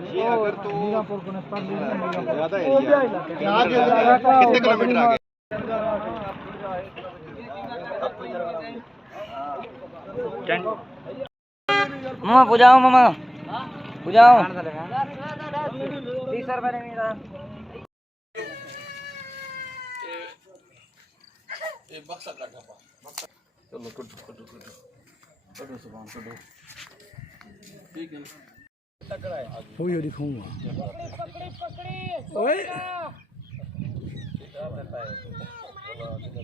ये अगर तो ज्यादा एरिया कितने किलोमीटर आगे मामा पूजाओ मामा पूजाओ 30 रुपए नहीं मिला एक बक्सा का ढपा चलो कटो कटो कटो कटो सुभान कटो ठीक है तकड़ा है वो ये दिखाऊंगा ओए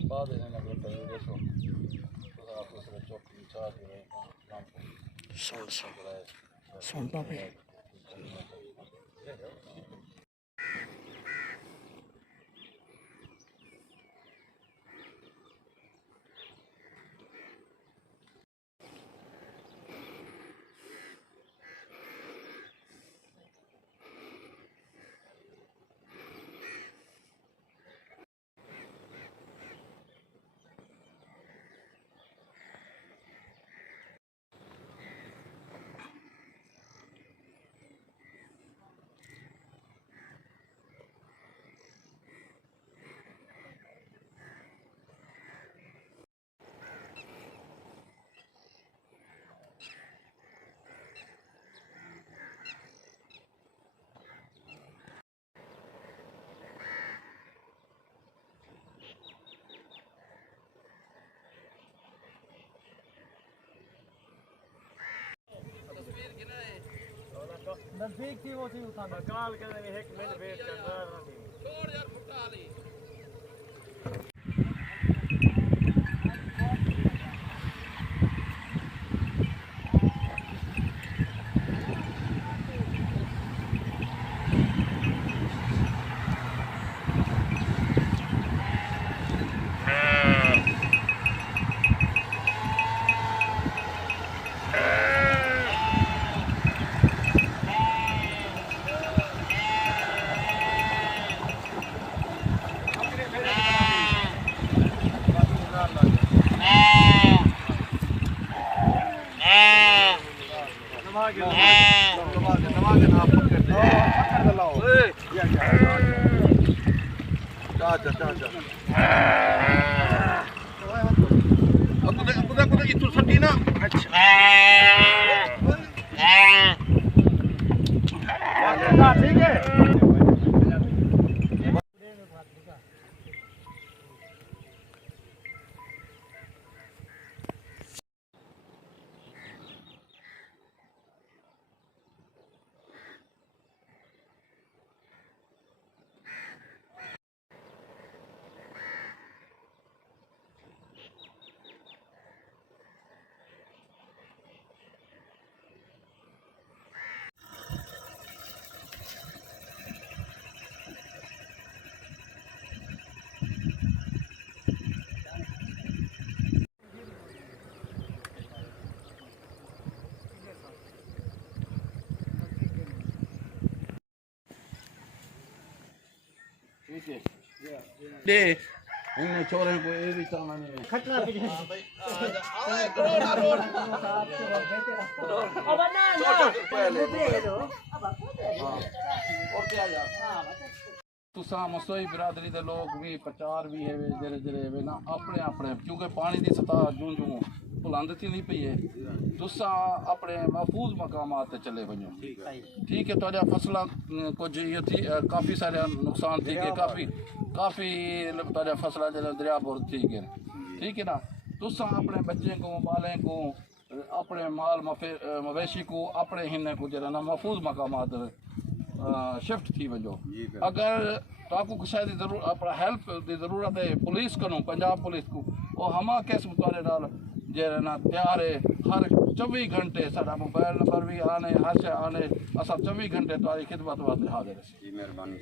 बाद में ना देखो आप दूसरे चौक चार सोन पापे नजदीक थी वो थी उठाना काल के 1 मिनट वेट कर रहा थी छोड़ यार फुटा ली itu sedina ठीक है दे इन्हें छोरे को ये भी चलना नहीं खटना पे हां भाई आओ रोड अब ना पहले अब ओके आ जा तुसा मसोई बिरादरी दे लोग भी प्रचार भी है जरे जरे वे ना अपने अपने क्योंकि पानी दी सतह जूं जूं बुलंद थी नहीं पई है तुसा अपने महफूज मकामात ते चले वञो ठीक है तो फसला कुछ ये थी काफ़ी सारे नुकसान थी गए काफ़ी ताजा फसला जो दरिया बोर थी गए ठीक है ना तुसा अपने बच्चे को बालें को अपने माल मवेशी को अपने हिन को जरा ना महफूज मकामात शिफ्ट थी वजो अगर ताकू शायद जरूर अपना हेल्प की ज़रूरत है पुलिस को पंजाब पुलिस को वो हमा केस मुतारे नाल जरा ना तैयार है हर 24 घंटे सारा मोबाइल नंबर भी आने हर शे आने असा 24 घंटे तारी खिदमत वास्ते हाजिर है मेहरबानी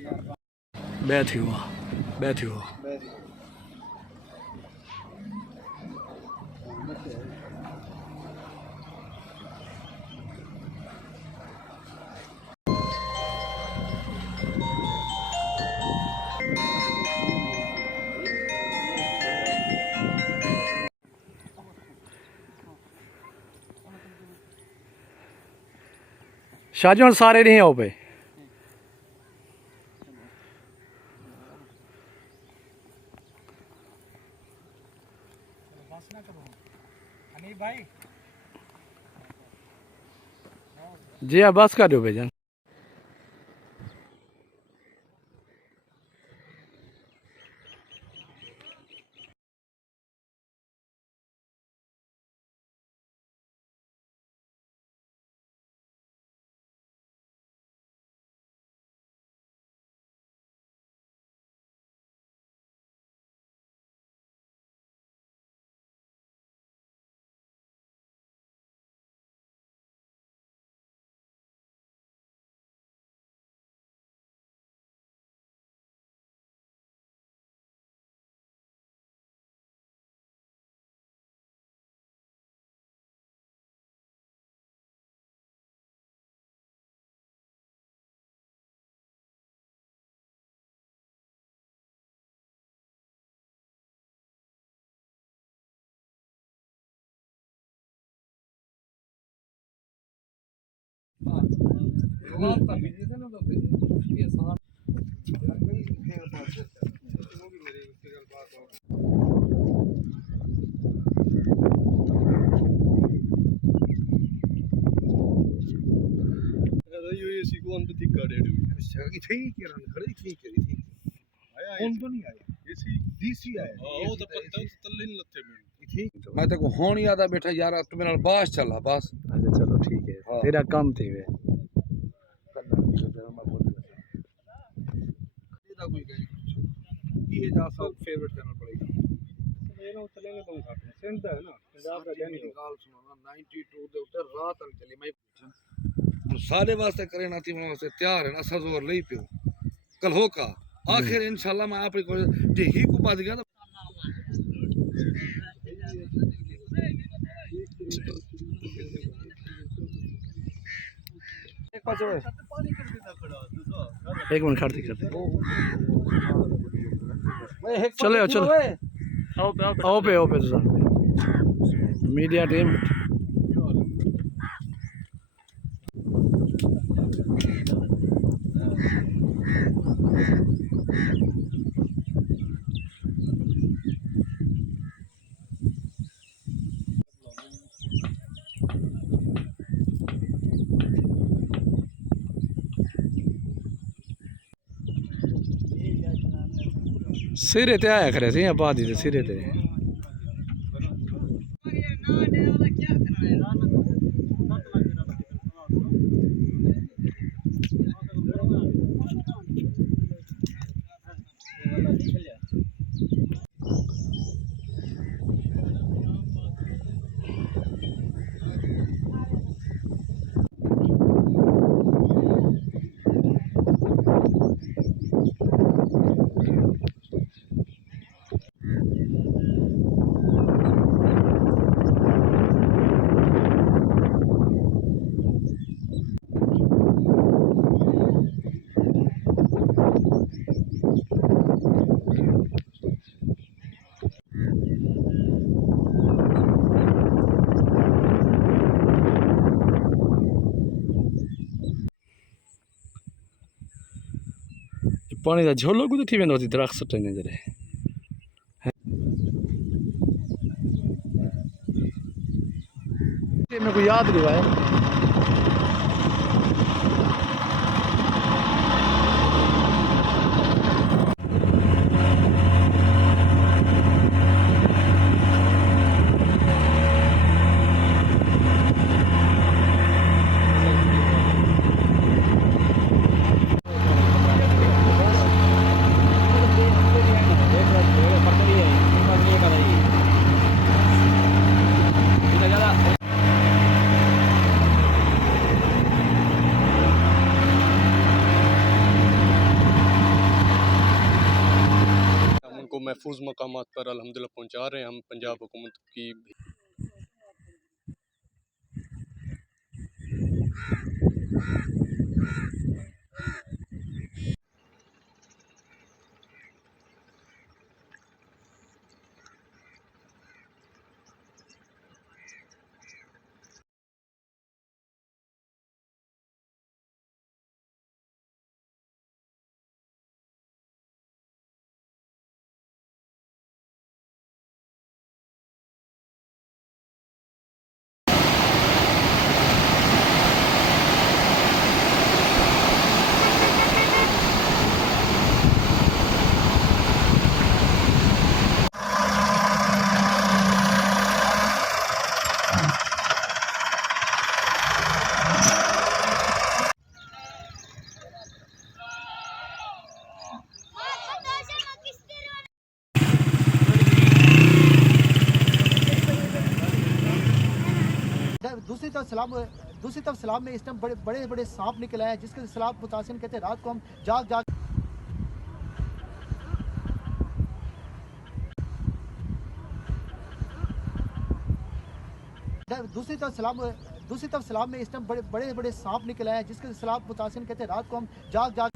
बैठी हुआ शाहजहां सारे नहीं आओ पे जी हाँ बस कर दो भाईजान। मैं तेको होन याद आ बैठा यार तू मेरे नाल बास चला बस। अच्छा चलो ठीक है हाँ। तेरा काम थी वे। ये जा सब फेवरेट चैनल पड़ेगा। मेरा चलेंगे तुम खाते हैं सेंटर है ना पंजाब का क्या नहीं गाल सुनो ना 92 दे उतर रात तक चली मैं सारे वास्ते करे ना थी वास्ते तैयार है ना सजोर ले पियो कल हो का आखिर इंशाल्लाह मैं आप को जे ही को बात गया एक पास है एक मिनट खड़ते खड़ते चलो चलो आओ पे मीडिया टीम। सिरे ते आया करे सी आबादी दे सिरे ते। पानी का झोलो को तो थी वेंदो दरख्त सटने जरे मेरे को याद नहीं है। उनको महफूज मकामात पर अल्हम्दुलिल्लाह पहुँचा रहे हैं हम पंजाब हुकूमत की सलाब में इस टाइम बड़े बड़े सांप निकले हैं, जिसके सलाब मुतासिन कहते हैं रात को हम जाग दूसरी तरफ सलाब में इस टाइम बड़े बड़े सांप निकले हैं, जिसके सलाब मुतासिन कहते हैं रात को हम जाग